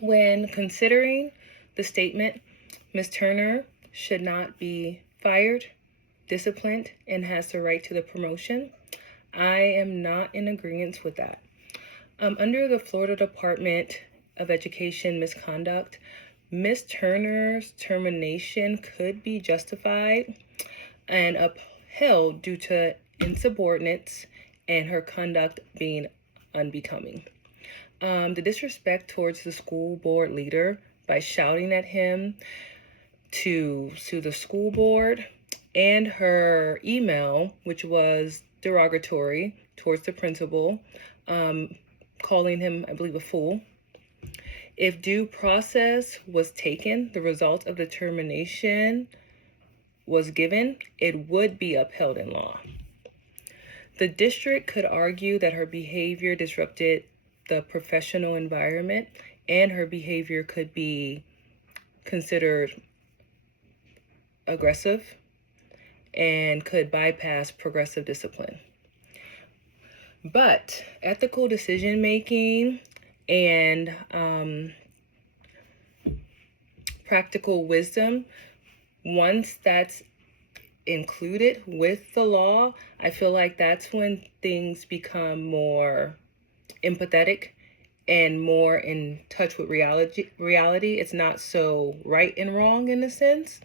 When considering the statement, Ms. Turner should not be fired, disciplined, and has the right to the promotion, I am not in agreement with that. Under the Florida Department of Education misconduct, Ms. Turner's termination could be justified and upheld due to insubordinates and her conduct being unbecoming. The disrespect towards the school board leader by shouting at him to sue the school board, and her email, which was derogatory towards the principal, calling him, I believe, a fool. If due process was taken, the result of the termination was given, it would be upheld in law. The district could argue that her behavior disrupted the professional environment and her behavior could be considered aggressive and could bypass progressive discipline. But ethical decision making and practical wisdom, once that's included with the law, I feel like that's when things become more empathetic and more in touch with reality. It's not so right and wrong in a sense.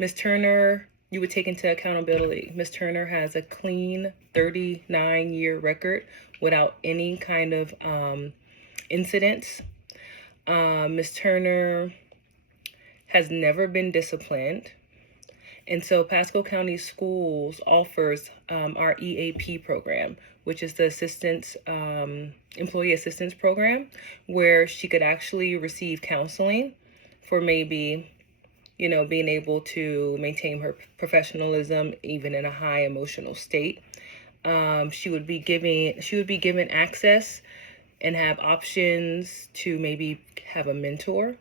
Ms. Turner, you would take into accountability. Ms. Turner has a clean 39-year record without any kind of incidents. Ms. Turner has never been disciplined. And so Pasco County Schools offers our EAP program, which is the employee assistance program, where she could actually receive counseling for maybe, being able to maintain her professionalism even in a high emotional state. She would be given access and have options to maybe have a mentor.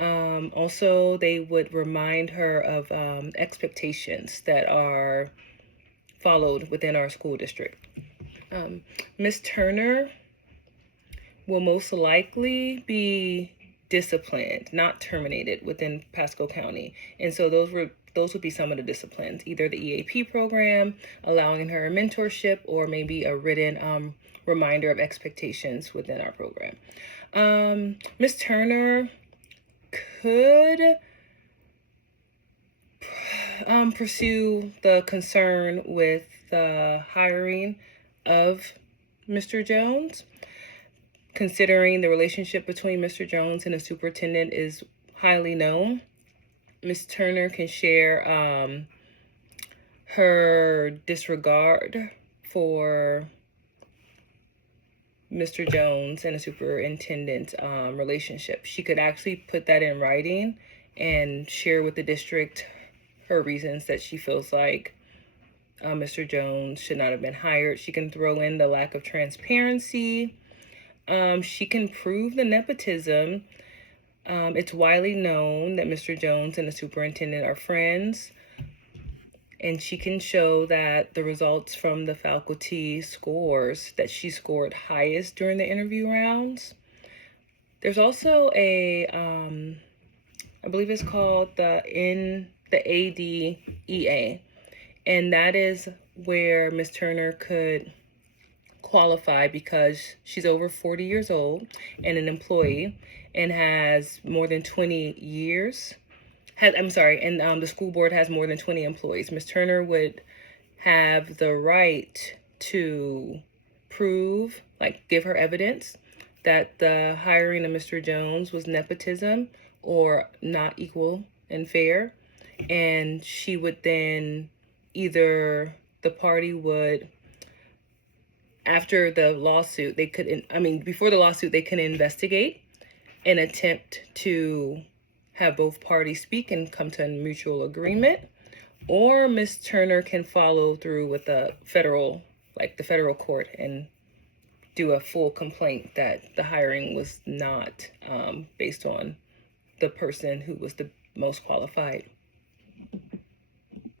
Also, they would remind her of expectations that are followed within our school district. Ms. Turner will most likely be disciplined, not terminated within Pasco County. And so those would be some of the disciplines, either the EAP program, allowing her a mentorship, or maybe a written reminder of expectations within our program. Ms. Turner could pursue the concern with the hiring of Mr. Jones. Considering the relationship between Mr. Jones and the superintendent is highly known, Ms. Turner can share her disregard for Mr. Jones and the superintendent's relationship. She could actually put that in writing and share with the district her reasons that she feels like Mr. Jones should not have been hired. She can throw in the lack of transparency. She can prove the nepotism. It's widely known that Mr. Jones and the superintendent are friends. And she can show that the results from the faculty scores, that she scored highest during the interview rounds. There's also a, I believe it's called the ADEA. And that is where Ms. Turner could qualify because she's over 40 years old and an employee and has more than 20 years. The school board has more than 20 employees. Ms. Turner would have the right to prove, give her evidence that the hiring of Mr. Jones was nepotism or not equal and fair. And she would then the party would, after the lawsuit, before the lawsuit, they can investigate and attempt to have both parties speak and come to a mutual agreement, or Ms. Turner can follow through with the federal court and do a full complaint that the hiring was not based on the person who was the most qualified.